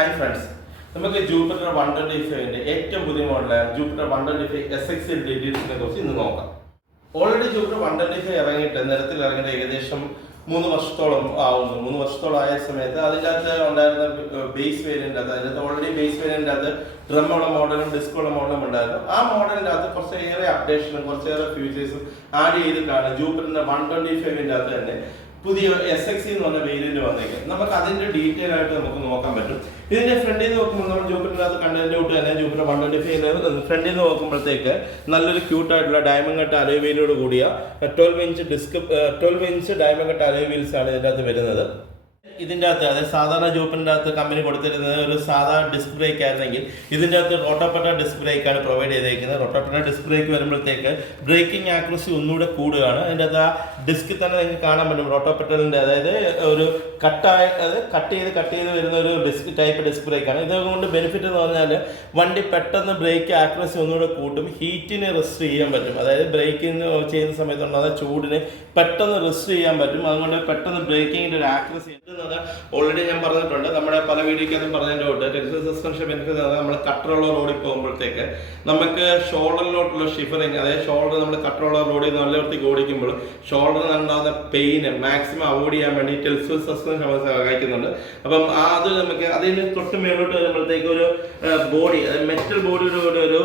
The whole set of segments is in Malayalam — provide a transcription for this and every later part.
ഹായ് ഫ്രണ്ട്സ്, നമുക്ക് ജൂപ്പിറ്റർ 125ന്റെ ഏറ്റവും പുതിയ മോഡൽ ജൂപ്പിറ്റർ 125 SXL ഡീറ്റെയിൽസിനെ കുറിച്ച് ഇന്ന് നോക്കാം. ഓൾറെഡി ജൂപ്പിറ്റർ 125 ഇറങ്ങിയിട്ട് നിരത്തിൽ ഇറങ്ങിയിട്ട് ഏകദേശം 3 വർഷത്തോളം ആവുന്നു. 3 വർഷത്തോളം ആയ സമയത്ത് അതിൻ്റെ അകത്ത് ഉണ്ടായിരുന്ന ബേസ് വേരിയൻ്റ് അതിനകത്ത് ഓൾറെഡി ബേസ് വേരിയൻ്റ് അകത്ത് ഡ്രമ്മുള്ള മോഡലും ഡിസ്കുള്ള മോഡലും ഉണ്ടായിരുന്നു. ആ മോഡലിൻ്റെ അകത്ത് കുറച്ചേറെ അപ്ഡേഷനും കുറച്ചേറെ ഫ്യൂച്ചേഴ്സും ആഡ് ചെയ്തിട്ടാണ് ജൂപ്പിറ്ററിൻ്റെ 125ന്റെ അകത്ത് തന്നെ പുതിയ SXE എന്ന് പറഞ്ഞ വേരിയന്റ് വന്നേക്കുന്നത്. നമുക്ക് അതിന്റെ ഡീറ്റെയിൽ ആയിട്ട് നമുക്ക് നോക്കാൻ പറ്റും. ഇതിന്റെ ഫ്രണ്ടിൽ നിന്ന് നോക്കുമ്പോൾ നമ്മൾ ജൂപ്പിറ്ററിനകത്ത് കണ്ടതിന്റെ തൊട്ട് തന്നെ ജൂപ്പിറ്റർ 125 ഫ്രണ്ടിൽ നിന്ന് നോക്കുമ്പോഴത്തേക്ക് നല്ലൊരു ക്യൂട്ടായിട്ടുള്ള ഡയമണ്ട് കട്ട് അലോയ് വീലോട് കൂടിയ 12 inch diamond cut alloy wheels ആണ് ഇതിൻ്റെ അകത്ത് വരുന്നത്. ഇതിൻ്റെ അകത്ത് അതായത് സാധാരണ ജൂപ്പിൻ്റെ അകത്ത് കമ്പനി കൊടുത്തിരുന്നത് ഒരു സാധാരണ ഡിസ്ക് ബ്രേക്ക് ആയിരുന്നെങ്കിൽ ഇതിൻ്റെ അകത്ത് റോട്ടോപ്പറ്റ ഡിസ്ക് ബ്രേക്കാണ് പ്രൊവൈഡ് ചെയ്തേക്കുന്നത്. റോട്ടോപ്പറ്റ ഡിസ്ക് ബ്രേക്ക് വരുമ്പോഴത്തേക്ക് ബ്രേക്കിംഗ് ആക്യുറസി ഒന്നുകൂടെ കൂടുകയാണ്. അതിൻ്റെ അകത്ത് ആ ഡിസ്കിൽ തന്നെ നിങ്ങൾക്ക് കാണാൻ പറ്റും റോട്ടോപ്പറ്റലിൻ്റെ, അതായത് ഒരു കട്ട് ചെയ്ത് വരുന്ന ഒരു ടൈപ്പ് ഡിസ്ക് ബ്രേക്കാണ്. ഇതുകൊണ്ട് ബെനിഫിറ്റ് എന്ന് പറഞ്ഞാൽ വണ്ടി പെട്ടെന്ന് ബ്രേക്ക് ആക്യുറസി ഒന്നുകൂടെ കൂട്ടും, ഹീറ്റിനെ റെസ്റ്റ് ചെയ്യാൻ പറ്റും. അതായത് ബ്രേക്കിംഗ് ചെയ്യുന്ന സമയത്തുണ്ടാകുന്ന ചൂടിനെ പെട്ടെന്ന് റെസ്റ്റ് ചെയ്യാൻ പറ്റും. അതുകൊണ്ട് പെട്ടെന്ന് ബ്രേക്കിങ്ങിൻ്റെ ഒരു ആക്യുറസി ഓൾറെഡി ഞാൻ പറഞ്ഞിട്ടുണ്ട്, നമ്മുടെ പല വീഡിയോക്കകത്തും പറഞ്ഞതിൻ്റെ തൊട്ട് ടെൻഷൻ സസ്പെൻഷൻ ബെനിഫിറ്റ് നമ്മൾ കട്ടറുള്ള റോഡിൽ പോകുമ്പോഴത്തേക്ക് നമുക്ക് ഷോൾഡറിലോട്ടുള്ള ഷിഫറിങ്, അതായത് ഷോൾഡർ നമ്മൾ കട്ടറുള്ള റോഡിൽ നല്ല വൃത്തിക്ക് ഓടിക്കുമ്പോൾ ഷോൾഡറിന് ഉണ്ടാകുന്ന പെയിന് മാക്സിമം അവോയ്ഡ് ചെയ്യാൻ വേണ്ടി ടെൻഷൻ സസ്പെൻഷൻ നമ്മൾ സഹായിക്കുന്നുണ്ട്. അപ്പം അത് നമുക്ക് അതിന് തൊട്ട് മേലോട്ട് വരുമ്പോഴത്തേക്ക് ഒരു ബോഡി, അതായത് മെറ്റൽ ബോഡിയുടെ കൂടെ ഒരു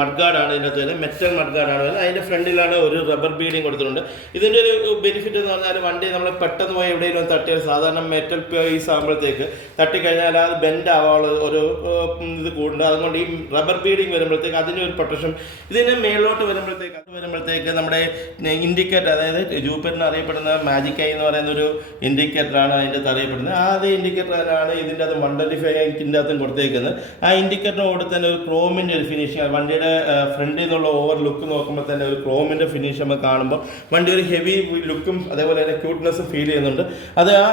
മഡ്ഗാർഡാണ് ഇതിനകത്ത് വരുന്നത്. മെറ്റൽ മഡ്ഗാർഡാണ് വരുന്നത്. അതിൻ്റെ ഫ്രണ്ടിലാണ് ഒരു റബ്ബർ ബീഡിങ് കൊടുത്തിട്ടുണ്ട്. ഇതിൻ്റെ ഒരു ബെനിഫിറ്റ് എന്ന് പറഞ്ഞാൽ വണ്ടി നമ്മൾ പെട്ടെന്ന് പോയി എവിടെയെങ്കിലും തട്ടിയാൽ സാധാരണ മെറ്റൽ പീസ് ആകുമ്പോഴത്തേക്ക് തട്ടിക്കഴിഞ്ഞാൽ അത് ബെൻഡ് ആവാനുള്ള ഒരു ഇത് കൂടുന്നുണ്ട്. അതുകൊണ്ട് ഈ റബ്ബർ ബീഡിങ് വരുമ്പോഴത്തേക്ക് അതിനൊരു പ്രൊട്ടക്ഷൻ. ഇതിന് മേലോട്ട് വരുമ്പോഴത്തേക്ക് നമ്മുടെ ഇൻഡിക്കേറ്റർ, അതായത് ജൂപ്പിറ്ററിന് അറിയപ്പെടുന്ന മാജിക് ഐ എന്ന് പറയുന്ന ഒരു ഇൻഡിക്കേറ്ററാണ് അതിൻ്റെ അകത്ത് അറിയപ്പെടുന്നത്. ആ അതേ ഇൻഡിക്കേറ്ററാണ് ഇതിൻ്റെ അത് 125ൻ്റെ അകത്തും കൊടുത്തേക്കുന്നത്. ആ ഇൻഡിക്കേറ്ററിനോട് തന്നെ ഒരു ക്രോമിൻ്റെ ഒരു ഫിനിഷിങ്, വണ്ടിയുടെ ഫ്രണ്ടിൽ നിന്നുള്ള ഓവർ ലുക്ക് നോക്കുമ്പോൾ തന്നെ ഒരു ക്രോമിൻ്റെ ഫിനിഷ് നമ്മൾ കാണുമ്പോൾ വണ്ടി ഒരു ഹെവി ലുക്കും അതേപോലെ തന്നെ ക്യൂട്ട്നെസ്സും ഫീൽ ചെയ്യുന്നുണ്ട്. അത് ആ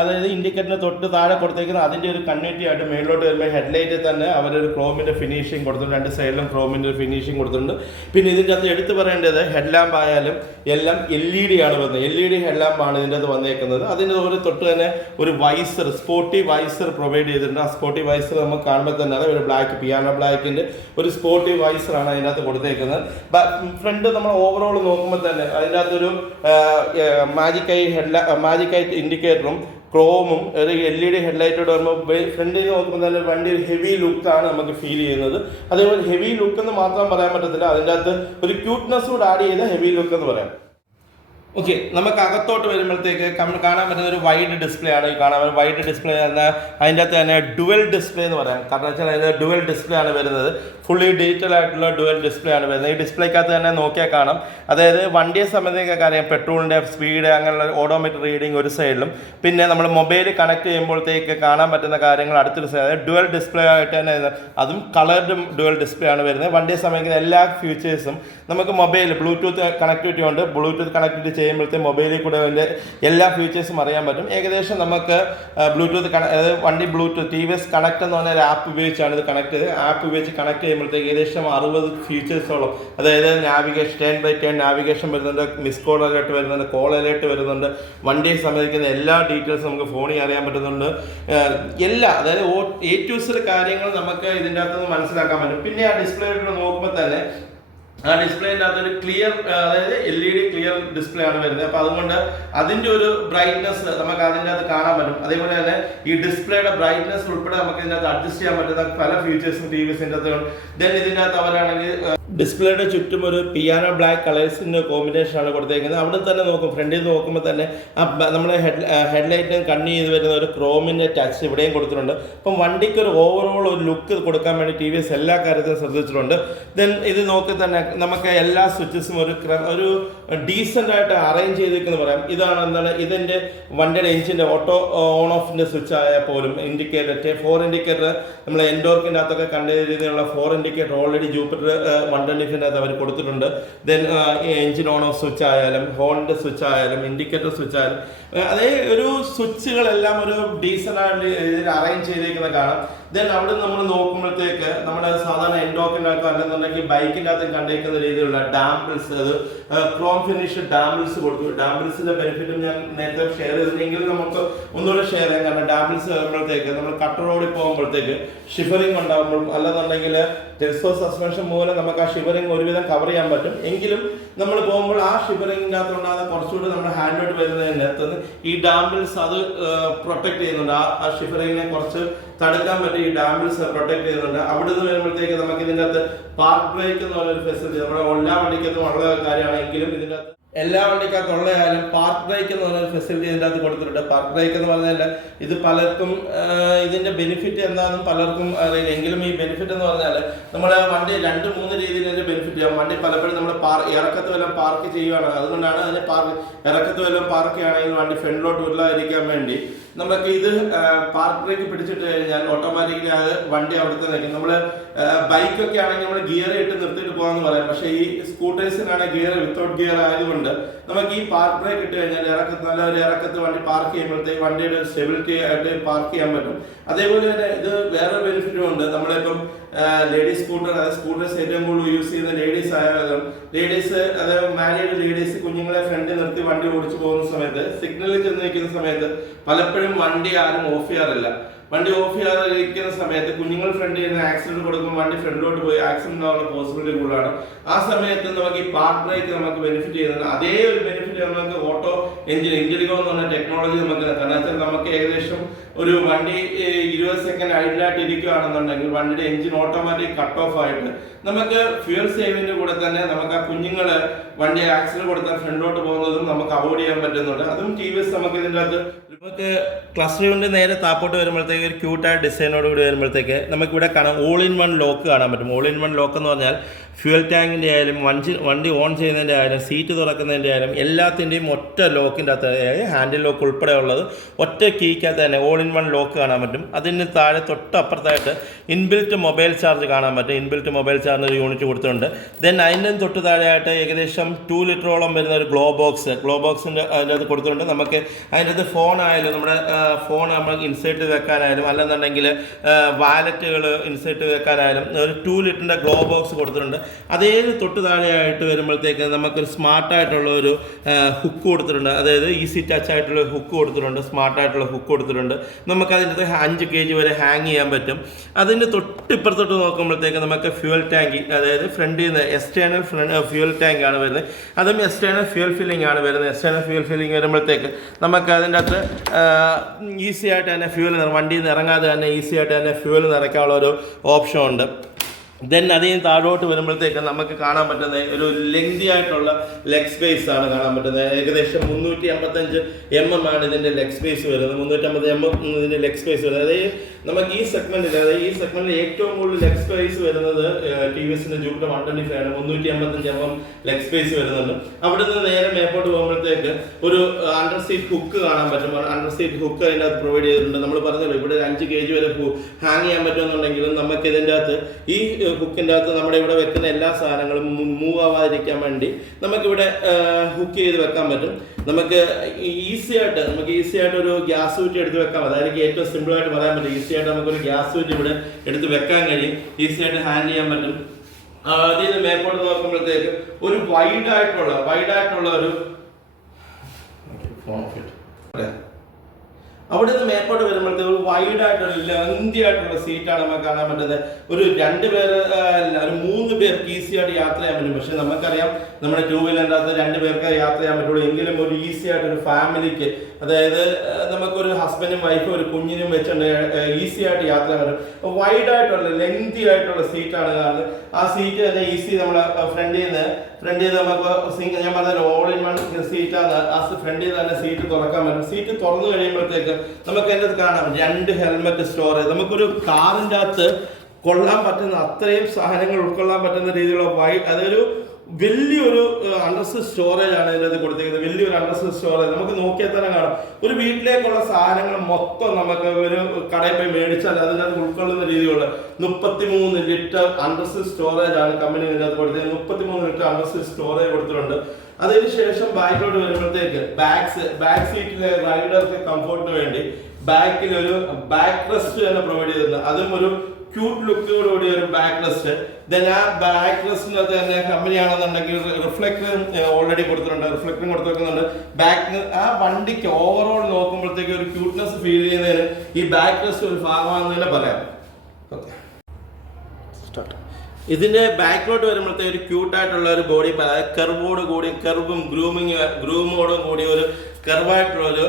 അതായത് ഇൻഡിക്കേറ്ററിന് തൊട്ട് താഴെ കൊടുത്തേക്കുന്ന അതിൻ്റെ ഒരു കണ്ണിറ്റി ആയിട്ട് മേളിലോട്ട് വരുമ്പോൾ ഹെഡ്ലൈറ്റിൽ തന്നെ അവരൊരു ക്രോമിൻ്റെ ഫിനിഷിങ് കൊടുത്തിട്ടുണ്ട്. രണ്ട് സൈഡിലും ക്രോമിൻ്റെ ഒരു ഫിനിഷിങ് കൊടുത്തിട്ടുണ്ട്. പിന്നെ ഇതിൻ്റെ അകത്ത് എടുത്തു പറയേണ്ടത് ഹെഡ് ലാമ്പ് ആയാലും എല്ലാം LED ആണ് വന്നത്. LED ഹെഡ് ലാമ്പാണ് ഇതിൻ്റെ അകത്ത് വന്നേക്കുന്നത്. അതിൻ്റെ ഒരു തൊട്ട് തന്നെ ഒരു വൈസർ, സ്പോർട്ടി വൈസർ പ്രൊവൈഡ് ചെയ്തിട്ടുണ്ട്. ആ സ്പോർട്ടി വൈസർ നമുക്ക് കാണുമ്പോൾ തന്നെ ഒരു ബ്ലാക്ക്, പിയാനോ ബ്ലാക്കിൻ്റെ ഒരു സ്പോർട്ടി വൈസറാണ് അതിനകത്ത് കൊടുത്തേക്കുന്നത്. ഫ്രണ്ട് നമ്മൾ ഓവറോൾ നോക്കുമ്പോൾ തന്നെ അതിൻ്റെ അകത്തൊരു മാജിക് ഐ ഇൻഡിക്കേറ്ററും ക്രോമും ഒരു LED ഹെഡ്ലൈറ്റോട് വരുമ്പോൾ ഫ്രണ്ടിൽ നിന്ന് നോക്കുമ്പോൾ തന്നെ വണ്ടി ഒരു ഹെവി ലുക്കാണ് നമുക്ക് ഫീൽ ചെയ്യുന്നത്. അതേപോലെ ഹെവി ലുക്ക് എന്ന് മാത്രം പറയാൻ പറ്റത്തില്ല, അതിൻ്റെ അകത്ത് ഒരു ക്യൂട്ട്നെസ് കൂടെ ആഡ് ചെയ്ത ഹെവി ലുക്ക് എന്ന് പറയാം. ഓക്കെ, നമുക്ക് അകത്തോട്ട് വരുമ്പോഴത്തേക്ക് കാണാൻ പറ്റുന്ന ഒരു വൈഡ് ഡിസ്പ്ലേ ആണ്. ഈ കാണാൻ വൈഡ് ഡിസ്പ്ലേ എന്നാൽ അതിൻ്റെ അകത്ത് തന്നെ ഡുവൽ ഡിസ്പ്ലേ എന്ന് പറയാം. കാരണം വെച്ചാൽ അതിൻ്റെ ഡുവൽ ഡിസ്പ്ലേ ആണ് വരുന്നത്. ഫുള്ളി ഡിജിറ്റൽ ആയിട്ടുള്ള ഡുവൽ ഡിസ്പ്ലേ ആണ് വരുന്നത്. ഈ ഡിസ്പ്ലേക്കകത്ത് തന്നെ നോക്കിയാൽ കാണാം, അതായത് വണ്ടിയെ സംബന്ധിച്ചൊക്കെ അറിയാം പെട്രോളിൻ്റെ സ്പീഡ്, അങ്ങനെയുള്ള ഓഡോമീറ്റർ റീഡിങ് ഒരു സൈഡിലും, പിന്നെ നമ്മൾ മൊബൈൽ കണക്ട് ചെയ്യുമ്പോഴത്തേക്ക് കാണാൻ പറ്റുന്ന കാര്യങ്ങൾ അടുത്തൊരു സൈഡ്, അതായത് ഡുവൽ ഡിസ്പ്ലേ ആയിട്ട് തന്നെ, അതും കളർഡ് ഡുവൽ ഡിസ്പ്ലേ ആണ് വരുന്നത്. വണ്ടിയെ സംബന്ധിക്കുന്ന എല്ലാ ഫീച്ചേഴ്സും നമുക്ക് മൊബൈൽ ബ്ലൂടൂത്ത് കണക്ടിവിറ്റി ഉണ്ട്. ബ്ലൂടൂത്ത് കണക്ടിവിറ്റി ചെയ്യുമ്പോഴത്തെ മൊബൈലിൽ കൂടെ അതിൻ്റെ എല്ലാ ഫീച്ചേഴ്സും അറിയാൻ പറ്റും. ഏകദേശം നമുക്ക് ബ്ലൂടൂത്ത് അതായത് വണ്ടി ബ്ലൂടൂത്ത് TVS കണക്ട് എന്ന് പറഞ്ഞ ഒരു ആപ്പ് ഉപയോഗിച്ചാണ് ഇത് കണക്ട് ചെയ്ത്. ആപ്പ് ഉപയോഗിച്ച് കണക്ട് ചെയ്യുമ്പോഴത്തേക്ക് ഏകദേശം 60 ഫീച്ചേഴ്സോളം, അതായത് നാവിഗേഷൻ, 10x10 നാവിഗേഷൻ വരുന്നുണ്ട്, മിസ് കോൾ അലേർട്ട് വരുന്നുണ്ട്, കോൾ അലേർട്ട് വരുന്നുണ്ട്, വണ്ടിയെ സംബന്ധിക്കുന്ന എല്ലാ ഡീറ്റെയിൽസും നമുക്ക് ഫോണിൽ അറിയാൻ പറ്റുന്നുണ്ട്. എല്ലാ, അതായത് A to Z കാര്യങ്ങൾ നമുക്ക് ഇതിൻ്റെ അകത്തുനിന്ന് മനസ്സിലാക്കാൻ പറ്റും. പിന്നെ ആ ഡിസ്പ്ലേയിലൂടെ നോക്കുമ്പോൾ തന്നെ ആ ഡിസ്പ്ലേൻ്റെ അകത്തൊരു ക്ലിയർ, അതായത് LED ക്ലിയർ ഡിസ്പ്ലേ ആണ് വരുന്നത്. അപ്പോൾ അതുകൊണ്ട് അതിൻ്റെ ഒരു ബ്രൈറ്റ്നസ് നമുക്ക് അതിൻ്റെ അകത്ത് കാണാൻ പറ്റും. അതേപോലെ തന്നെ ഈ ഡിസ്പ്ലേയുടെ ബ്രൈറ്റ്നസ് ഉൾപ്പെടെ നമുക്ക് ഇതിൻ്റെ അകത്ത് അഡ്ജസ്റ്റ് ചെയ്യാൻ പറ്റുന്ന പല ഫീച്ചേഴ്സും TVSൻ്റെ അകത്ത്. ദെൻ ഇതിൻ്റെ അകത്ത് അവരാണെങ്കിൽ ഡിസ്പ്ലേയുടെ ചുറ്റും ഒരു പിയാനോ ബ്ലാക്ക് കളേഴ്സിൻ്റെ കോമ്പിനേഷനാണ് കൊടുത്തേക്കുന്നത്. അവിടെ തന്നെ നോക്കും, ഫ്രണ്ടിൽ നിന്ന് നോക്കുമ്പോൾ തന്നെ ആ നമ്മുടെ ഹെഡ്ലൈറ്റിന് കണ്ണി ചെയ്ത് വരുന്ന ഒരു ക്രോമിൻ്റെ ടച്ച് ഇവിടെയും കൊടുത്തിട്ടുണ്ട്. അപ്പം വണ്ടിക്ക് ഒരു ഓവറോൾ ഒരു ലുക്ക് കൊടുക്കാൻ വേണ്ടി TVS എല്ലാ കാര്യത്തിലും ശ്രദ്ധിച്ചിട്ടുണ്ട്. ദെൻ ഇത് നോക്കി തന്നെ നമുക്ക് എല്ലാ സ്വിച്ചസും ഒരു ഡീസൻ്റ് ആയിട്ട് അറേഞ്ച് ചെയ്തിരിക്കുന്നു പറയാം. എന്താണ് ഇതിൻ്റെ വണ്ടിയുടെ എഞ്ചിൻ്റെ ഓട്ടോ ഓൺ ഓഫിൻ്റെ സ്വിച്ച് ആയാൽ പോലും ഇൻഡിക്കേറ്റർ 4 ഇൻഡിക്കേറ്റർ നമ്മൾ എൻഡോർക്കിൻ്റെ അകത്തൊക്കെ കണ്ട രീതിയിലുള്ള 4 ഇൻഡിക്കേറ്റർ ഓൾറെഡി ജൂപ്പിറ്റർ 125ൻ്റെ അകത്ത് അവർ കൊടുത്തിട്ടുണ്ട്. Then engine on off switch ആയാലും ഹോണിൻ്റെ സ്വിച്ച് ആയാലും ഇൻഡിക്കേറ്റർ സ്വിച്ച് ആയാലും അതേ ഒരു സ്വിച്ചുകളെല്ലാം ഒരു ഡീസൻ്റ് ആയിട്ട് ഇതിൽ അറേഞ്ച് ചെയ്തിരിക്കുന്ന കാണാം. ദെൻ അവിടെ നമ്മൾ നോക്കുമ്പോഴത്തേക്ക് നമ്മുടെ സാധാരണ എൻഡോക്കിൻ്റെ അകത്ത് അല്ലെന്നുണ്ടെങ്കിൽ ബൈക്കിൻ്റെ അകത്ത് കണ്ടേക്കുന്ന രീതിയിലുള്ള ഡാംബിൾസ്, അത് ക്രോം ഫിനിഷ് ഡാംബിൾസ് കൊടുത്തു. ഡാംബിൾസിന്റെ ബെനിഫിറ്റും ഞാൻ നേരത്തെ ഷെയർ ചെയ്തിട്ടുണ്ടെങ്കിൽ നമുക്ക് ഒന്നുകൂടെ ഷെയർ ചെയ്യാം. കാരണം ഡാംബിൾസ് വരുമ്പോഴത്തേക്ക് നമ്മൾ കട്ടർ റോഡിൽ പോകുമ്പോഴത്തേക്ക് ഷിവറിങ് ഉണ്ടാകുമ്പോഴും അല്ലെന്നുണ്ടെങ്കിൽ ടെൽസോ സസ്പെൻഷൻ മൂലം നമുക്ക് ആ ഷിവറിങ് ഒരുവിധം കവർ ചെയ്യാൻ പറ്റും. എങ്കിലും നമ്മൾ പോകുമ്പോൾ ആ ഷിവറിങ്ങിൻ്റെ അകത്ത് ഉണ്ടാകുന്ന കുറച്ചുകൂടി നമ്മുടെ ഹാൻഡ് വരുന്നതിനകത്ത് ഈ ഡാംബിൾസ് അത് പ്രൊട്ടക്ട് ചെയ്യുന്നുണ്ട്. ആ ഷിവറിങ്ങിനെ കുറച്ച് തടുക്കാൻ പറ്റും. ഈ ഡാംബിൾസ് പ്രൊട്ടക്ട് ചെയ്യുന്നുണ്ട്. അവിടെ നിന്ന് വരുമ്പോഴത്തേക്ക് നമുക്ക് ഇതിൻ്റെ അകത്ത് പാർക്ക് ബ്രേക്ക് എന്ന് പറഞ്ഞൊരു ഫെസിലിറ്റി നമ്മുടെ എല്ലാ വണ്ടിക്കകത്തും ഉള്ള കാര്യമാണെങ്കിലും ഇതിൻ്റെ അകത്ത് എല്ലാ വണ്ടിക്കകത്തുള്ള കാര്യം പാർക്ക് ബ്രേക്ക് എന്ന് പറഞ്ഞൊരു ഫെസിലിറ്റി ഇതിൻ്റെ അകത്ത് കൊടുത്തിട്ടുണ്ട്. പാർക്ക് ബ്രേക്ക് എന്ന് പറഞ്ഞാൽ ഇത് പലർക്കും ഇതിന്റെ ബെനിഫിറ്റ് എന്താണെന്നും പലർക്കും അറിയില്ല. എങ്കിലും ഈ ബെനിഫിറ്റ് എന്ന് പറഞ്ഞാൽ നമ്മുടെ വണ്ടി 2-3 രീതിയിൽ ബെനിഫിറ്റ് ചെയ്യാം. വണ്ടി പലപ്പോഴും നമ്മൾ ഇറക്കത്ത് വല്ലതും പാർക്ക് ചെയ്യുകയാണ്, അതുകൊണ്ടാണ് അതിന് ഇറക്കത്ത് വല്ലതും പാർക്ക് ചെയ്യുകയാണെങ്കിൽ വണ്ടി ഫ്രണ്ടിലോട്ട് ഉരുളാതിരിക്കാൻ വേണ്ടി നമുക്ക് ഇത് പാർക്ക് ബ്രേക്ക് പിടിച്ചിട്ട് കഴിഞ്ഞാൽ ഓട്ടോമാറ്റിക്കലി അത് വണ്ടി അവിടുത്തെ നിൽക്കും. നമ്മൾ ബൈക്കൊക്കെ ആണെങ്കിൽ നമ്മൾ ഗിയർ ഇട്ട് നിർത്തിയിട്ട് പോകാമെന്ന് പറയാം. പക്ഷേ ഈ സ്കൂട്ടേഴ്സിനാണ് ഗിയർ വിത്തൗട്ട് ഗിയർ ആയതുകൊണ്ട് നമുക്ക് ഈ പാർക്ക് ബ്രേക്ക് ഇട്ട് കഴിഞ്ഞാൽ നല്ല ഒരു ഇറക്കത്ത് വണ്ടി പാർക്ക് ചെയ്യുമ്പോഴത്തേക്ക് വണ്ടിയുടെ സ്റ്റെബിലിറ്റി ആയിട്ട് പാർക്ക് ചെയ്യാൻ പറ്റും. അതേപോലെ തന്നെ ഇത് വേറെ ബെനിഫിറ്റും ഉണ്ട്. നമ്മളിപ്പം ലേഡീസ് സ്കൂട്ടർ, അതായത് സ്കൂട്ടേഴ്സ് ഏറ്റവും കൂടുതൽ യൂസ് ചെയ്യുന്ന ലേഡീസ് ആയാലും അതായത് മാരീഡ് ലേഡീസ് കുഞ്ഞുങ്ങളെ ഫ്രണ്ടിൽ നിർത്തി വണ്ടി ഓടിച്ചു പോകുന്ന സമയത്ത് സിഗ്നലിൽ ചെന്ന് നിൽക്കുന്ന സമയത്ത് പലപ്പോഴും വണ്ടി ആരും ഓഫ് ചെയ്യാറില്ല. വണ്ടി ഓഫ് ചെയ്യാതിരിക്കുന്ന സമയത്ത് കുഞ്ഞുങ്ങൾ ഫ്രണ്ടിൽ നിന്ന് ആക്സിഡന്റ് കൊടുക്കുമ്പോൾ വണ്ടി ഫ്രണ്ടിലോട്ട് പോയി ആക്സിഡന്റ് ആവാനുള്ള പോസിബിലിറ്റി കൂടുതലാണ്. ആ സമയത്ത് നമുക്ക് ഈ പാർക്ക് ബ്രേക്ക് നമുക്ക് ബെനിഫിറ്റ് ചെയ്യുന്നുണ്ട്. അതേ ഒരു ബെനിഫിറ്റ് നമുക്ക് ഓട്ടോ എഞ്ചിനിക്കോ എന്ന് പറഞ്ഞ ടെക്നോളജി നമുക്ക് കാരണം വെച്ചാൽ നമുക്ക് ഏകദേശം ഒരു വണ്ടി 20 സെക്കൻഡ് ഐഡിലായിട്ട് ഇരിക്കുകയാണെന്നുണ്ടെങ്കിൽ വണ്ടിയുടെ എഞ്ചിൻ ഓട്ടോമാറ്റിക് കട്ട് ഓഫ് ആയിട്ട് നമുക്ക് ഫ്യൂൽ സേവിന്റെ കൂടെ തന്നെ നമുക്ക് ആ കുഞ്ഞുങ്ങള് വണ്ടി ആക്സിഡന്റ് കൊടുത്താൽ ഫ്രണ്ടിലോട്ട് പോകുന്നതും നമുക്ക് അവോയ്ഡ് ചെയ്യാൻ പറ്റുന്നുണ്ട്. അതും TVS നമുക്ക് ഇതിൻ്റെ അകത്ത് നമുക്ക് ക്ലസ്റ്റർ കൊണ്ട് നേരെ താപ്പോട്ട് വരുമ്പോഴത്തേക്ക് ഒരു ക്യൂട്ടായ ഡിസൈനോട് കൂടി വരുമ്പോഴത്തേക്ക് നമുക്കിവിടെ കാണാം ഓൾ ഇൻ വൺ ലോക്ക് കാണാൻ പറ്റും. ഓൾ ഇൻ വൺ ലോക്ക് എന്ന് പറഞ്ഞാൽ ഫ്യൂൽ ടാങ്കിൻ്റെ ആയാലും വണ്ടി ഓൺ ചെയ്യുന്നതിൻ്റെ ആയാലും സീറ്റ് തുറക്കുന്നതിൻ്റെ ആയാലും എല്ലാത്തിൻ്റെയും ഒറ്റ ലോക്കിൻ്റെ അകത്ത് ഹാൻഡിൽ ലോക്ക് ഉൾപ്പെടെ ഉള്ളത് ഒറ്റ കീക്കകത്ത് തന്നെ ഓൾ ഇൻ വൺ ലോക്ക് കാണാൻ പറ്റും. അതിന് താഴെ തൊട്ടപ്പുറത്തായിട്ട് ഇൻബിൽറ്റ് മൊബൈൽ ചാർജ് കാണാൻ പറ്റും. ഇൻബിൽറ്റ് മൊബൈൽ ചാർജിന് ഒരു യൂണിറ്റ് കൊടുത്തിട്ടുണ്ട്. ദെൻ അതിൻ്റെ തൊട്ട് താഴെയായിട്ട് ഏകദേശം 2 ലിറ്ററോളം വരുന്ന ഒരു ഗ്ലോ ബോക്സിൻ്റെ അതിൻ്റെ അത് കൊടുത്തിട്ടുണ്ട്. നമുക്ക് അതിൻ്റെ അത് ഫോൺ ആയാലും നമ്മുടെ ഫോൺ നമുക്ക് ഇൻസേർട്ട് വെക്കാനായാലും അല്ലെന്നുണ്ടെങ്കിൽ വാലറ്റുകൾ ഇൻസേർട്ട് വെക്കാനായാലും ഒരു 2 ലിറ്ററിൻ്റെ ഗ്ലോ ബോക്സ് കൊടുത്തിട്ടുണ്ട്. അതേ തൊട്ട് താഴെയായിട്ട് വരുമ്പോഴത്തേക്ക് നമുക്കൊരു സ്മാർട്ടായിട്ടുള്ള ഒരു ഹുക്ക് കൊടുത്തിട്ടുണ്ട്. അതായത് ഈസി ടച്ച് ആയിട്ടുള്ള ഹുക്ക് കൊടുത്തിട്ടുണ്ട്, സ്മാർട്ടായിട്ടുള്ള ഹുക്ക് കൊടുത്തിട്ടുണ്ട്. നമുക്കതിൻ്റെ 5 kg വരെ ഹാങ് ചെയ്യാൻ പറ്റും. അതിൻ്റെ തൊട്ടിപ്പുറത്തോട്ട് നോക്കുമ്പോഴത്തേക്ക് നമുക്ക് ഫ്യൂൽ ടാങ്ക്, അതായത് ഫ്രണ്ടിൽ നിന്ന് എക്സ്റ്റേണൽ ഫ്യൂൽ ടാങ്ക് ആണ് വരുന്നത്. അതും എക്സ്റ്റേണൽ ഫ്യൂൽ ഫില്ലിംഗ് ആണ് വരുന്നത്. എക്സ്റ്റേണൽ ഫ്യൂൽ ഫില്ലിംഗ് വരുമ്പോഴത്തേക്ക് നമുക്ക് അതിൻ്റെ അകത്ത് ഈസി ആയിട്ട് തന്നെ വണ്ടിയിൽ നിന്ന് ഇറങ്ങാതെ തന്നെ ഈസി ആയിട്ട് തന്നെ ഫ്യൂൽ നിറയ്ക്കാനുള്ള ഒരു ഓപ്ഷൻ ഉണ്ട്. ദെൻ അതിന് താഴോട്ട് വരുമ്പോഴത്തേക്ക് നമുക്ക് കാണാൻ പറ്റുന്ന ഒരു ലെങ്തി ആയിട്ടുള്ള ലെഗ് സ്പേസ് ആണ് കാണാൻ പറ്റുന്നത്. ഏകദേശം 355 mm ആണ് ഇതിൻ്റെ ലെഗ് സ്പേസ് വരുന്നത്. 350 mm ഇതിൻ്റെ ലെഗ് സ്പേസ് വരുന്നത്. അതായത് നമുക്ക് ഈ സെഗ്മെന്റിൽ ഏറ്റവും കൂടുതൽ ലെഗ് സ്പേസ് വരുന്നത് TVSന്റെ ജൂപ്പിറ്റർ 125 ആണ്. 355 mm ലെഗ് സ്പേസ് വരുന്നുണ്ട്. അവിടെ നിന്ന് നേരെ മേപ്പോട്ട് പോകുമ്പോഴത്തേക്ക് ഒരു അണ്ടർ സീറ്റ് ഹുക്ക് കാണാൻ പറ്റും. അണ്ടർ സീറ്റ് ഹുക്ക് അതിൻ്റെ അകത്ത് പ്രൊവൈഡ് ചെയ്തിട്ടുണ്ട്. നമ്മൾ പറഞ്ഞല്ലോ ഇവിടെ 5 kg വരെ ഹാങ് ചെയ്യാൻ പറ്റുമെന്നുണ്ടെങ്കിലും നമുക്ക് ഇതിൻ്റെ അകത്ത് ഈ ഹുക്കിൻ്റെ അകത്ത് നമ്മുടെ ഇവിടെ വെക്കുന്ന എല്ലാ സാധനങ്ങളും മൂവ് ആവാതിരിക്കാൻ വേണ്ടി നമുക്കിവിടെ ഹുക്ക് ചെയ്ത് വെക്കാൻ പറ്റും. നമുക്ക് ഈസി ആയിട്ട് ഒരു ഗ്യാസ് കുറ്റി എടുത്ത് വെക്കാം. അതായിരിക്കും ഏറ്റവും സിമ്പിൾ ആയിട്ട് പറയാൻ പറ്റും. ഈസി ആയിട്ട് നമുക്കൊരു ഗ്യാസ് കുറ്റി ഇവിടെ എടുത്ത് വെക്കാൻ കഴിയും. ഈസി ആയിട്ട് ഹാൻഡിൽ ചെയ്യാൻ പറ്റും. അതിൽ നിന്ന് മേപ്പോട്ട് നോക്കുമ്പോഴത്തേക്ക് ഒരു വൈഡ് ആയിട്ടുള്ള ഒരു അവിടെ നിന്ന് മേപ്പോട്ട് വരുമ്പോഴത്തേക്ക് ഒരു വൈഡ് ആയിട്ടുള്ള ലെങ്തി ആയിട്ടുള്ള സീറ്റാണ് നമുക്ക് കാണാൻ പറ്റുന്നത്. ഒരു 2 പേര് അല്ല, ഒരു 3 പേർക്ക് ഈസി ആയിട്ട് യാത്ര ചെയ്യാൻ പറ്റും. പക്ഷെ നമുക്കറിയാം നമ്മുടെ 2 വീലറിൻ്റെ അകത്ത് 2 പേർക്ക് യാത്ര ചെയ്യാൻ പറ്റുള്ളൂ. എങ്കിലും ഒരു ഈസി ആയിട്ട് ഒരു ഫാമിലിക്ക്, അതായത് നമുക്കൊരു ഹസ്ബൻഡും വൈഫും ഒരു കുഞ്ഞിനും വെച്ചുകൊണ്ട് ഈസി ആയിട്ട് യാത്ര ചെയ്യാൻ പറ്റും. വൈഡ് ആയിട്ടുള്ള ലെങ്തി ആയിട്ടുള്ള സീറ്റാണ് കാണുന്നത്. ആ സീറ്റ് തന്നെ ഈസി നമ്മളെ ഫ്രണ്ടിൽ നിന്ന് നമുക്ക് ഞാൻ പറഞ്ഞ ഓൾ ഇൻ വൺ സീറ്റാണ്. ആ ഫ്രണ്ടിൽ തന്നെ സീറ്റ് തുറക്കാൻ പറ്റും. സീറ്റ് തുറന്നു കഴിയുമ്പോഴത്തേക്ക് നമുക്ക് അതിൻ്റെ കാണാം 2 ഹെൽമെറ്റ് സ്റ്റോറേജ്. നമുക്കൊരു കാറിൻ്റെ അകത്ത് കൊള്ളാൻ പറ്റുന്ന അത്രയും സാധനങ്ങൾ ഉൾക്കൊള്ളാൻ പറ്റുന്ന രീതിയിലുള്ള അതൊരു വലിയൊരു അണ്ടർസ്റ്റോർ സ്റ്റോറേജ് ആണ് ഇതിനകത്ത് കൊടുത്തിരിക്കുന്നത്. വലിയൊരു അണ്ടർസ്റ്റോർ സ്റ്റോറേജ് നമുക്ക് നോക്കിയാൽ തന്നെ കാണാം. ഒരു വീട്ടിലേക്കുള്ള സാധനങ്ങൾ മൊത്തം നമുക്ക് ഒരു കടയിൽ പോയി മേടിച്ചാൽ അതിനകത്ത് ഉൾക്കൊള്ളുന്ന രീതിയിലുള്ള 33 ലിറ്റർ അണ്ടർസ്റ്റോർ സ്റ്റോറേജ് ആണ് കമ്പനി ഇതിനകത്ത് കൊടുത്തത്. 33 ലിറ്റർ അണ്ടർസ്റ്റോർ സ്റ്റോറേജ് കൊടുത്തിട്ടുണ്ട്. അതിനുശേഷം ബാക്കിലോട്ട് വരുമ്പോഴത്തേക്ക് ബാക്ക് സീറ്റിലെ റൈഡർക്ക് കംഫോർട്ടിന് വേണ്ടി ബാക്കിൽ ഒരു ബാക്ക് റെസ്റ്റ് തന്നെ പ്രൊവൈഡ് ചെയ്തിട്ടുണ്ട്. അതും ഒരു ക്യൂട്ട് ലുക്കോടുകൂടി ഒരു ബാക്ക് റെസ്റ്റ്. ദെൻ ആ ബാക്ക് റെസ്റ്റിനകത്ത് തന്നെ കമ്പനിയാണെന്നുണ്ടെങ്കിൽ റിഫ്ലക്ടർ ഓൾറെഡി കൊടുത്തിട്ടുണ്ട്, റിഫ്ലക്ടറും കൊടുത്തു വെക്കുന്നുണ്ട്. ബാക്ക് ആ വണ്ടിക്ക് ഓവറോൾ നോക്കുമ്പോഴത്തേക്ക് ഒരു ക്യൂട്ട്നെസ് ഫീൽ ചെയ്യുന്നതിന് ഈ ബാക്ക് റെസ്റ്റ് ഒരു ഭാഗമാണെന്ന് തന്നെ പറയാം. ഓക്കെ, ഇതിന്റെ ബാക്കിലോട്ട് വരുമ്പോഴത്തേക്ക് ഒരു ക്യൂട്ടായിട്ടുള്ള ഒരു ബോഡി കർവോട് കൂടി കർവും ഗ്രൂമോടും കൂടി ഒരു കർവായിട്ടുള്ള ഒരു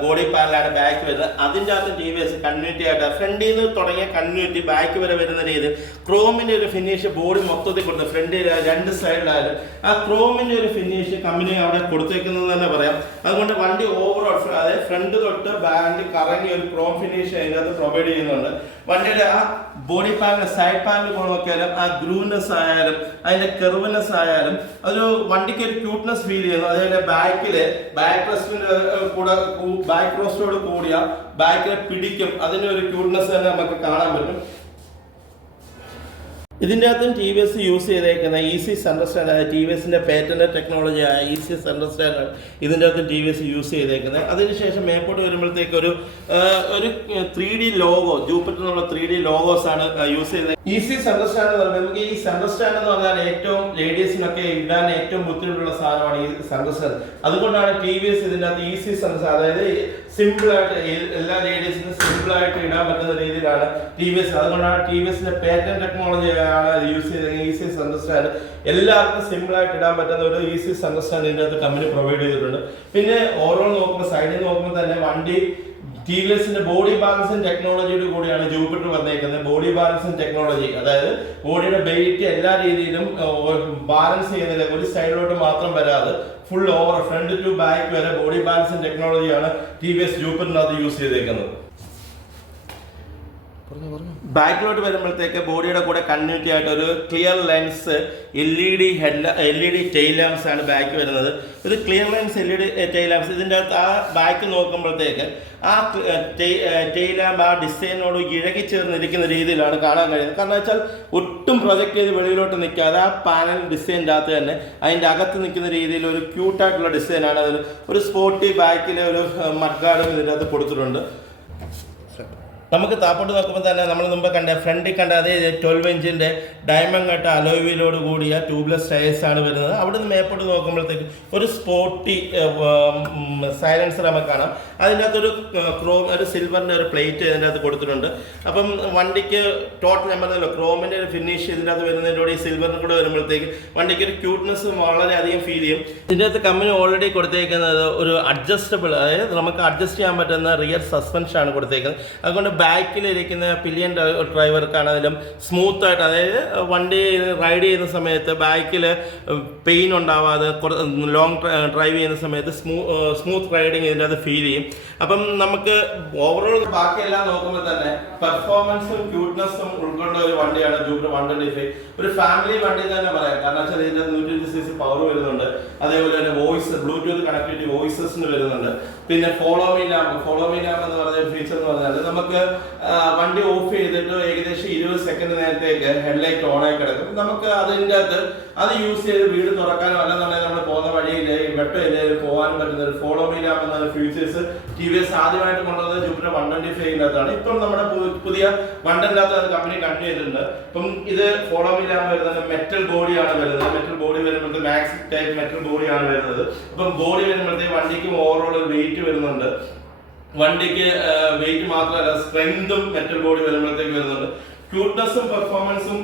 ബോഡി പാനലാണ് ബാക്ക് വരുന്നത്. അതിൻ്റെ അകത്ത് TVS കണ്ടിന്യൂറ്റി ആയിട്ട് ഫ്രണ്ടിൽ നിന്ന് തുടങ്ങിയ കണ്ടിന്യൂറ്റി ബാക്ക് വരെ വരുന്ന രീതിയിൽ ക്രോമിൻ്റെ ഒരു ഫിനിഷ് ബോഡി മൊത്തത്തിൽ കൊടുത്തു. ഫ്രണ്ടിൽ 2 സൈഡിലായാലും ആ ക്രോമിൻ്റെ ഒരു ഫിനിഷ് കമ്പനി അവിടെ കൊടുത്തേക്കുന്നത് തന്നെ പറയാം. അതുകൊണ്ട് വണ്ടി ഓവറോൾ അതായത് ഫ്രണ്ട് തൊട്ട് ബാൻഡ് കറങ്ങി ഒരു ക്രോം ഫിനിഷ് അതിനകത്ത് പ്രൊവൈഡ് ചെയ്യുന്നുണ്ട്. വണ്ടിയുടെ ആ ബോഡി പാനൽ സൈഡ് പാനൽ നോക്കിയാലും ആ ഗ്രൂനെസ് ആയാലും അതിന്റെ കെർവ്നെസ് ആയാലും അതൊരു വണ്ടിക്ക് ഒരു ക്യൂട്ട്നെസ് ഫീൽ ചെയ്യുന്നു. അതേപോലെ ബാക്കില് ബാക്ക് റെസ്റ്റിന്റെ കൂടെ ബാക്ക് റെസ്റ്റോട് കൂടിയ ബാക്കിലെ പിടിക്കും അതിന്റെ ഒരു ക്യൂട്ട്നെസ് തന്നെ നമുക്ക് കാണാൻ പറ്റും. ഇതിൻ്റെ അകത്തും TVS യൂസ് ചെയ്തേക്കുന്ന ഈസി സെൻട്രൽ സ്റ്റാൻഡ്, TVSന്റെ പേറ്റന്റ് ടെക്നോളജി ആയ ഈസി സെൻട്രൽ സ്റ്റാൻഡാണ് ഇതിൻ്റെ അകത്തും TVS യൂസ് ചെയ്തേക്കുന്നത്. അതിനുശേഷം മേപ്പോട്ട് വരുമ്പോഴത്തേക്ക് ഒരു 3D ലോഗോ, ജൂപ്പിറ്റർ എന്നുള്ള 3D ലോഗോസ് ആണ് യൂസ് ചെയ്തത്. ഈസി സെൻട്രൽ സ്റ്റാൻഡ് എന്ന് പറയുമ്പോൾ നമുക്ക് ഈ സെൻട്രൽ സ്റ്റാൻഡ് എന്ന് പറഞ്ഞാൽ ഏറ്റവും ലേഡീസിനൊക്കെ ഇടാൻ ഏറ്റവും ബുദ്ധിമുട്ടുള്ള സാധനമാണ് ഈ സെൻട്രൽ സ്റ്റാൻഡ്. അതുകൊണ്ടാണ് TVS ഇതിൻ്റെ അകത്ത് ഈസി സെൻട്രൽ, അതായത് സിമ്പിളായിട്ട് എല്ലാ ലേഡീസിനും സിമ്പിളായിട്ട് ഇടാൻ പറ്റുന്ന രീതിയിലാണ് TVS. അതുകൊണ്ടാണ് TVSന്റെ പേറ്റന്റ് ടെക്നോളജി യൂസ് ചെയ്ത ഈസി സെൻട്രൽ സ്റ്റാൻഡ് എല്ലാവർക്കും സിമ്പിൾ ആയിട്ട് ഇടാൻ പറ്റുന്ന ഒരു ഈസി സെൻട്രൽ സ്റ്റാൻഡ് ഇതിൻ്റെ അകത്ത് കമ്പനി പ്രൊവൈഡ് ചെയ്തിട്ടുണ്ട്. പിന്നെ ഓവറോൾ നോക്കുമ്പോൾ സൈഡിൽ നോക്കുമ്പോൾ തന്നെ വണ്ടി TVSന്റെ ബോഡി ബാലൻസിംഗ് ടെക്നോളജിയുടെ കൂടിയാണ് ജൂപ്പിറ്റർ വന്നേക്കുന്നത്. ബോഡി ബാലൻസിംഗ് ടെക്നോളജി, അതായത് ബോഡിയുടെ വെയിറ്റ് എല്ലാ രീതിയിലും ബാലൻസ് ചെയ്യുന്നില്ല, ഒരു സൈഡിലോട്ട് മാത്രം വരാതെ full over front to back വരെ ബോഡി ബാലൻസിംഗ് ടെക്നോളജിയാണ് TVS ജൂപ്പിറ്ററിനകത്ത് യൂസ് ചെയ്തേക്കുന്നത്. ബാക്കിലോട്ട് വരുമ്പോഴത്തേക്ക് ബോഡിയുടെ കൂടെ കണ്ടിന്യൂറ്റി ആയിട്ട് ഒരു clear lens LED tail lamps ആണ് ബാക്ക് വരുന്നത്. ഇത് clear lens LED tail lamps ഇതിൻ്റെ അകത്ത് ആ ബാക്ക് നോക്കുമ്പോഴത്തേക്ക് ആ ടെയിൽ ലാമ്പ് ആ ഡിസൈനോട് ഇഴകി ചേർന്നിരിക്കുന്ന രീതിയിലാണ് കാണാൻ കഴിയുന്നത്. കാരണം വെച്ചാൽ ഒട്ടും പ്രൊജക്ട് ചെയ്ത് വെളിയിലോട്ട് നിൽക്കാതെ ആ പാനൽ ഡിസൈൻ്റെ അകത്ത് തന്നെ അതിൻ്റെ അകത്ത് നിൽക്കുന്ന രീതിയിൽ ഒരു ക്യൂട്ടായിട്ടുള്ള ഡിസൈനാണ്. അതിൽ ഒരു സ്പോർട്ടി ബാക്കിൽ ഒരു മഡ് ഗാർഡും ഇതിൻ്റെ അകത്ത് കൊടുത്തിട്ടുണ്ട്. നമുക്ക് താപ്പോട്ട് നോക്കുമ്പോൾ തന്നെ നമ്മൾ മുമ്പ് കണ്ട ഫ്രണ്ടിൽ കണ്ട അതേ 12 ഇഞ്ചിൻ്റെ ഡയമണ്ട് കട്ട അലോയ് വീലോട് കൂടിയ ട്യൂബ്ലെസ് ടയേഴ്സ് ആണ് വരുന്നത്. അവിടെ നിന്ന് മേപ്പോട്ട് നോക്കുമ്പോഴത്തേക്ക് ഒരു സ്പോർട്ടി സൈലൻസർ നമുക്ക് കാണാം. അതിൻ്റെ അകത്തൊരു ക്രോം ഒരു സിൽവറിൻ്റെ ഒരു പ്ലേറ്റ് ഇതിൻ്റെ അകത്ത് കൊടുത്തിട്ടുണ്ട്. അപ്പം വണ്ടിക്ക് ടോട്ടൽ ഞാൻ പറഞ്ഞല്ലോ ക്രോമിൻ്റെ ഒരു ഫിനിഷ് ഇതിൻ്റെ അകത്ത് വരുന്നതിലൂടെ ഈ സിൽവറിന് കൂടെ വരുമ്പോഴത്തേക്ക് വണ്ടിക്ക് ഒരു ക്യൂട്ട്നെസ് വളരെയധികം ഫീൽ ചെയ്യും. ഇതിൻ്റെ അകത്ത് കമ്പനി ഓൾറെഡി കൊടുത്തേക്കുന്നത് ഒരു അഡ്ജസ്റ്റബിൾ, അതായത് നമുക്ക് അഡ്ജസ്റ്റ് ചെയ്യാൻ പറ്റുന്ന റിയർ സസ്പെൻഷനാണ് കൊടുത്തേക്കുന്നത്. അതുകൊണ്ട് ബാക്കിലിരിക്കുന്ന പിലിയൻ ഡ്രൈവർക്കാണെങ്കിലും സ്മൂത്തായിട്ട്, അതായത് വണ്ടി റൈഡ് ചെയ്യുന്ന സമയത്ത് ബാക്കിൽ പെയിൻ ഉണ്ടാവാതെ ലോങ് ഡ്രൈവ് ചെയ്യുന്ന സമയത്ത് സ്മൂത്ത് റൈഡിങ് ഇതിൻ്റെ അത് ഫീൽ ചെയ്യും. അപ്പം നമുക്ക് ഓവറോൾ ബാക്കിയെല്ലാം നോക്കുമ്പോൾ തന്നെ പെർഫോമൻസും ക്യൂട്ട്നെസ്സും ഉൾക്കൊണ്ട ഒരു വണ്ടിയാണ് ജൂപ്പിറ്റർ 125. ഒരു ഫാമിലി വണ്ടി തന്നെ പറയാം. കാരണം വെച്ചാൽ ഇതിൻ്റെ 120cc പവർ വരുന്നുണ്ട്. അതേപോലെ തന്നെ വോയിസ് ബ്ലൂടൂത്ത് കണക്ടിവിറ്റി വോയിസസിന് വരുന്നുണ്ട്. പിന്നെ ഫോളോ മീ ലാമ്പ് എന്ന് പറഞ്ഞ ഫീച്ചർ എന്ന് പറഞ്ഞാൽ നമുക്ക് വണ്ടി ഓഫ് ചെയ്തിട്ട് ഏകദേശം 20 സെക്കൻഡ് നേരത്തേക്ക് ഹെഡ്ലൈറ്റ് ഓൺ ആയി കിടക്കും. നമുക്ക് അതിൻ്റെ അകത്ത് അത് യൂസ് ചെയ്ത് വീട് തുറക്കാനോ അല്ലെന്നുണ്ടെങ്കിൽ നമ്മൾ പോകുന്ന വഴിയിൽ വെട്ടം പോകാനും പറ്റുന്ന ഒരു ഫോളോ മീ ലാമ്പ് എന്ന ഫീച്ചേഴ്സ് TVS ആദ്യമായിട്ട് കൊണ്ടുവന്നത് ജൂപ്പിറ്റർ 125 ഇപ്പം നമ്മുടെ പുതിയ വണ്ടിനകത്ത് അത് കമ്പനി കണ്ടിന്യൂ ചെയ്തിട്ടുണ്ട്. ഇപ്പം ഇത് ഫോളോ മീ ലാമ്പ് വരുന്നത് മെറ്റൽ ബോഡിയാണ് വരുന്നത്. മെറ്റൽ ബോഡി വരുമ്പോഴത്തെ മാക്സ് ടൈപ്പ് മെറ്റൽ ബോഡിയാണ് വരുന്നത്. അപ്പം ബോഡി വരുമ്പോഴത്തേക്ക് വണ്ടിക്ക് ഓവറോൾ ഒരു വെയിറ്റ് വരുന്നുണ്ട്. വണ്ടിക്ക് വെയിറ്റ് മാത്രമല്ല സ്ട്രെങ്തും മെറ്റൽ ബോഡി വരുമ്പോഴത്തേക്ക് വരുന്നുണ്ട്. ക്യൂട്ട്നെസ്സും പെർഫോമൻസും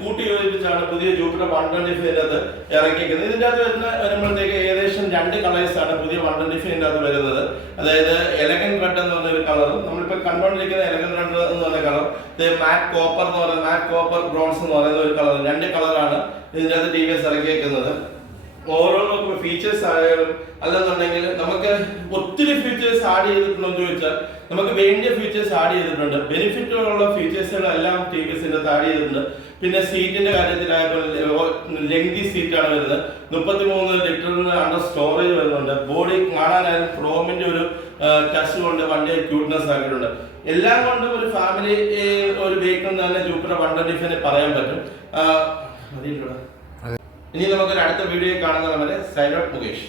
കൂട്ടി യോജിപ്പിച്ചാണ് പുതിയ ജൂപ്പിറ്റർ 125 ഇറക്കിയിരിക്കുന്നത്. ഇതിൻ്റെ അകത്ത് വരുമ്പോഴത്തേക്ക് ഏകദേശം 2 കളേഴ്സാണ് പുതിയ 125 അകത്ത് വരുന്നത്. അതായത് എലഗന്റ് റെഡ് എന്ന് പറഞ്ഞൊരു കളറും നമ്മളിപ്പോൾ കണ്ടുകൊണ്ടിരിക്കുന്ന എലഗന്റ് റെഡ് എന്ന് പറഞ്ഞ കളർ, മാറ്റ് കോപ്പർ എന്ന് പറയുന്ന മാറ്റ് കോപ്പർ ബ്രോൺസ് എന്ന് പറയുന്ന ഒരു കളർ, 2 കളറാണ് ഇതിൻ്റെ അകത്ത് TVS ഇറക്കിയിരിക്കുന്നത്. ഓരോ നോക്കുമ്പോൾ ഫീച്ചേഴ്സ് ആയാലും അല്ലെന്നുണ്ടെങ്കിൽ നമുക്ക് ഒത്തിരി ഫീച്ചേഴ്സ് ആഡ് ചെയ്തിട്ടുണ്ടോ എന്ന് ചോദിച്ചാൽ നമുക്ക് വേണ്ടിയ ഫീച്ചേഴ്സ് ആഡ് ചെയ്തിട്ടുണ്ട്. ബെനിഫിറ്റുകളുള്ള ഫീച്ചേഴ്സുകളെല്ലാം ടി വി എസിന്റെ ആഡ് ചെയ്തിട്ടുണ്ട്. പിന്നെ സീറ്റിന്റെ കാര്യത്തിലായപ്പോൾ ലെങ്തി സീറ്റാണ് വരുന്നത്. 33 ലിറ്ററിന് അണ്ടർ സ്റ്റോറേജ് വരുന്നുണ്ട്. ബോഡി കാണാനായാലും ക്രോമിന്റെ ഒരു ടച്ച് കൊണ്ട് വണ്ടി ക്യൂട്ട്നെസ് ആക്കിയിട്ടുണ്ട്. എല്ലാം കൊണ്ടും ഒരു ഫാമിലി ഒരു വെഹിക്കിൾ തന്നെ ജൂപ്പിറ്റർ 125 പറയാൻ പറ്റും. ഇനി നമുക്കൊരു അടുത്ത വീഡിയോ കാണുന്നവരെ സൈൻ ഔട്ട് മുകേഷ്.